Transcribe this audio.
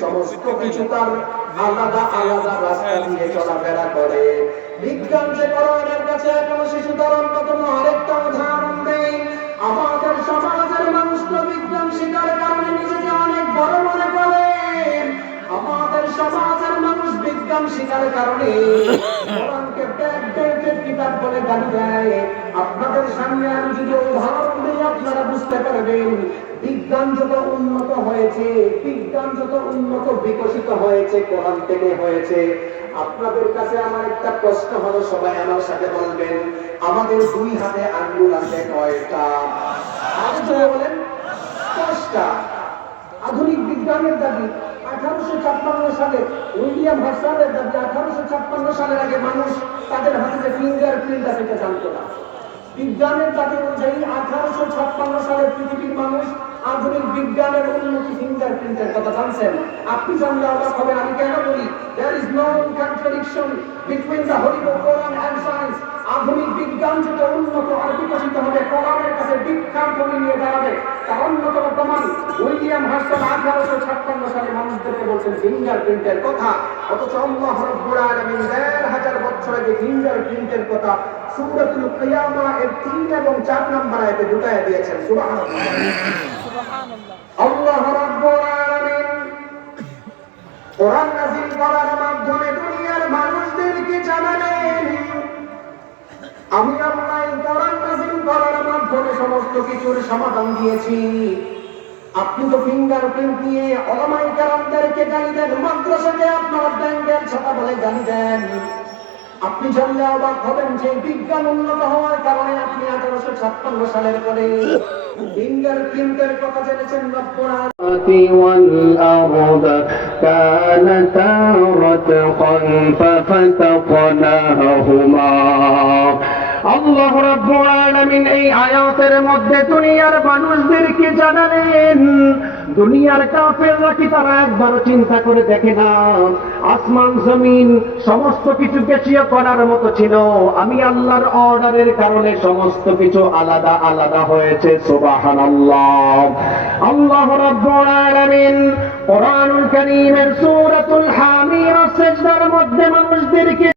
সমস্ত কিছু তার আলাদা আলাদা রাস্তা দিয়ে চলাফেরা করে। বিজ্ঞান যে কোরআনের কাছে এখনও শিশু তার অন্যতম আরেকটা উদাহরণ দেয় আমাদের সমাজের মানুষ তো বিজ্ঞান শিকার কারণে নিজেকে অনেক বড় মনে করে। আমাদের সমাজের মানুষ বিজ্ঞান শিকার কারণে কোরআনকে ব্যাকডেটেড কিতাব বলে গালি দেয় আপনাদের সামনে আমি যদি উদাহরণ দিই, আপনারা বুঝতে পারবেন, বিজ্ঞান যত উন্নত হয়েছে, বিজ্ঞান যত উন্নত বিকশিত হয়েছে, কোরআন থেকে হয়েছে, আপনাদের কাছে আমার একটা প্রশ্ন হলো, সবাই আমার সাথে বলবেন, আমাদের দুই হাতে আঙ্গুল আছে কয়টা? আরও বলেন, দশটা। আধুনিক বিজ্ঞানের দাবি, আঠারোশো ছাপ্পান্ন সালে উইলিয়াম হার্সানের দাবি, আঠারোশো সালের আগে মানুষ তাদের হাতে ফিঙ্গার প্রিন্ট আছে জানতো না। বিজ্ঞানের দাবি অনুযায়ী আঠারোশো ছাপ্পান্ন সালে পৃথিবীর মানুষ আধুনিক বিজ্ঞানের উন্নতি ফিঙ্গার প্রিন্টের কথা জানছেন। আপনি জানলে অবাক হবেন, আমি কেন বলি? There is no contradiction between the holy Quran and science আধুনিক বিজ্ঞান যত উন্নত আর বিকশিত হবে, কোরআনের কাছে বিখ্যাত নিয়ে দাঁড়াবে। তার অন্যতম প্রমাণ উইলিয়াম হার্সন আঠারোশো ছাপ্পান্ন সালে বলছেন ফিঙ্গার প্রিন্টের কথা। অথচ রব্বুল আলামিন দেড় হাজার বছর আগে ফিঙ্গার প্রিন্টের কথা সূরাতুল কিয়ামা এর তিন এবং চার নম্বর আয়াতে দিয়েছেন। সুবহানাল্লাহ। আল্লাহ রাব্বুল কোরআন নাযিল করার মাধ্যমে দুনিয়ার মানুষদেরকে জানালেন, আমি কোরআন নাযিল করার মাধ্যমে সমস্ত কিছুর সমাধান দিয়েছি। আপনি তো ফিঙ্গার প্রিন্ট নিয়ে ওলামাই কারামদেরকে গালি দেন মাদ্রাসাকে আপনারা ব্যাংকের ছাতা বলে গালি দেন আপনি জানলে অবাক হবেন যে বিজ্ঞান উন্নত হওয়ার কারণে আপনি আঠারোশো ছাপ্পান্ন সালের পরে ফিঙ্গার প্রিন্টের কথা জেনেছেন রব্বুল والأرض كانتا رتقا ففتقناهما আল্লাহ রাব্বুল এই আয়াতের মধ্যে দুনিয়ার মানুষদেরকে জানালেন, দুনিয়ার তারা একবারও চিন্তা করে দেখে না? আসমান, জমিন, সমস্ত কিছু গেছিয়ে করার মতো ছিল। আমি আল্লাহর অর্ডারের কারণে সমস্ত কিছু আলাদা আলাদা হয়েছে আল্লাহ রাব্বুল কোরআনুল কারীমের সূরাতুল মধ্যে মানুষদেরকে